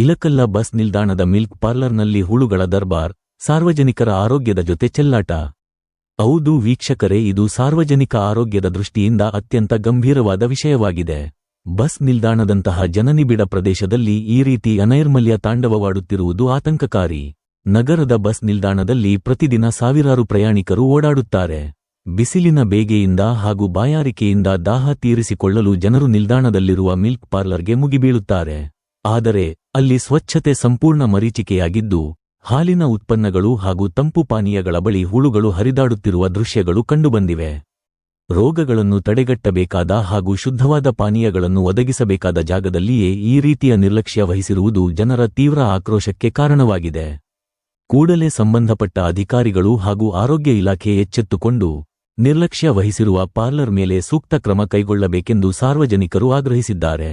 ಇಲಕಲ್ಲ bus ನಿಲ್ದಾಣದ milk ಪಾರ್ಲರ್ನಲ್ಲಿ ಹುಳುಗಳ ದರ್ಬಾರ್, ಸಾರ್ವಜನಿಕರ ಆರೋಗ್ಯದ ಜೊತೆ ಚೆಲ್ಲಾಟ. ಹೌದು ವೀಕ್ಷಕರೇ, ಇದು ಸಾರ್ವಜನಿಕ ಆರೋಗ್ಯದ ದೃಷ್ಟಿಯಿಂದ ಅತ್ಯಂತ ಗಂಭೀರವಾದ ವಿಷಯವಾಗಿದೆ. ಬಸ್ ನಿಲ್ದಾಣದಂತಹ ಜನನಿಬಿಡ ಪ್ರದೇಶದಲ್ಲಿ ಈ ರೀತಿ ಅನೈರ್ಮಲ್ಯ ತಾಂಡವವಾಡುತ್ತಿರುವುದು ಆತಂಕಕಾರಿ. ನಗರದ ಬಸ್ ನಿಲ್ದಾಣದಲ್ಲಿ ಪ್ರತಿದಿನ ಸಾವಿರಾರು ಪ್ರಯಾಣಿಕರು ಓಡಾಡುತ್ತಾರೆ. ಬಿಸಿಲಿನ ಬೇಗೆಯಿಂದ ಹಾಗೂ ಬಾಯಾರಿಕೆಯಿಂದ ದಾಹ ತೀರಿಸಿಕೊಳ್ಳಲು ಜನರು ನಿಲ್ದಾಣದಲ್ಲಿರುವ ಮಿಲ್ಕ್ ಪಾರ್ಲರ್ಗೆ ಮುಗಿಬೀಳುತ್ತಾರೆ. ಆದರೆ ಅಲ್ಲಿ ಸ್ವಚ್ಛತೆ ಸಂಪೂರ್ಣ ಮರೀಚಿಕೆಯಾಗಿದ್ದು, ಹಾಲಿನ ಉತ್ಪನ್ನಗಳು ಹಾಗೂ ತಂಪು ಪಾನೀಯಗಳ ಬಳಿ ಹುಳುಗಳು ಹರಿದಾಡುತ್ತಿರುವ ದೃಶ್ಯಗಳು ಕಂಡುಬಂದಿವೆ. ರೋಗಗಳನ್ನು ತಡೆಗಟ್ಟಬೇಕಾದ ಹಾಗೂ ಶುದ್ಧವಾದ ಪಾನೀಯಗಳನ್ನು ಒದಗಿಸಬೇಕಾದ ಜಾಗದಲ್ಲಿಯೇ ಈ ರೀತಿಯ ನಿರ್ಲಕ್ಷ್ಯ ವಹಿಸಿರುವುದು ಜನರ ತೀವ್ರ ಆಕ್ರೋಶಕ್ಕೆ ಕಾರಣವಾಗಿದೆ. ಕೂಡಲೇ ಸಂಬಂಧಪಟ್ಟ ಅಧಿಕಾರಿಗಳು ಹಾಗೂ ಆರೋಗ್ಯ ಇಲಾಖೆ ಎಚ್ಚೆತ್ತುಕೊಂಡು ನಿರ್ಲಕ್ಷ್ಯ ವಹಿಸಿರುವ ಪಾರ್ಲರ್ ಮೇಲೆ ಸೂಕ್ತ ಕ್ರಮ ಕೈಗೊಳ್ಳಬೇಕೆಂದು ಸಾರ್ವಜನಿಕರು ಆಗ್ರಹಿಸಿದ್ದಾರೆ.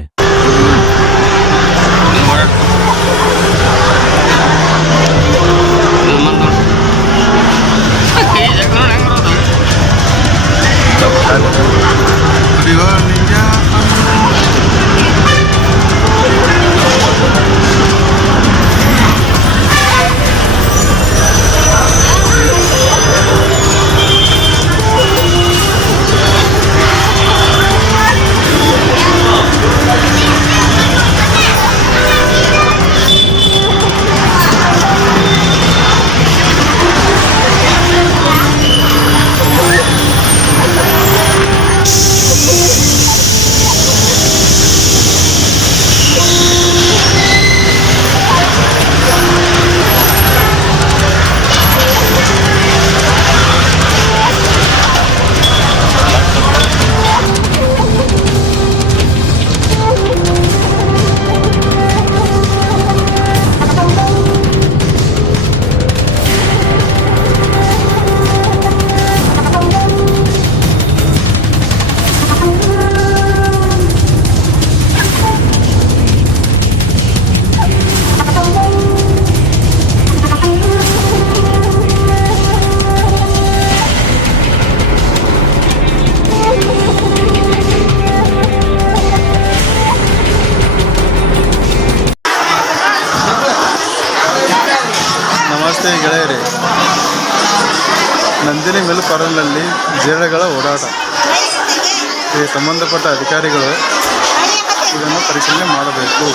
ನಮಸ್ತೆ ಗೆಳೆಯರೇ, ನಂದಿನಿ ಮಿಲ್ಕ್ ಪಾರ್ಲರ್ನಲ್ಲಿ ಜೇಡಗಳ ಓಡಾಟ. ಸಂಬಂಧಪಟ್ಟ ಅಧಿಕಾರಿಗಳು ಇದನ್ನು ಪರಿಶೀಲನೆ ಮಾಡಬೇಕು.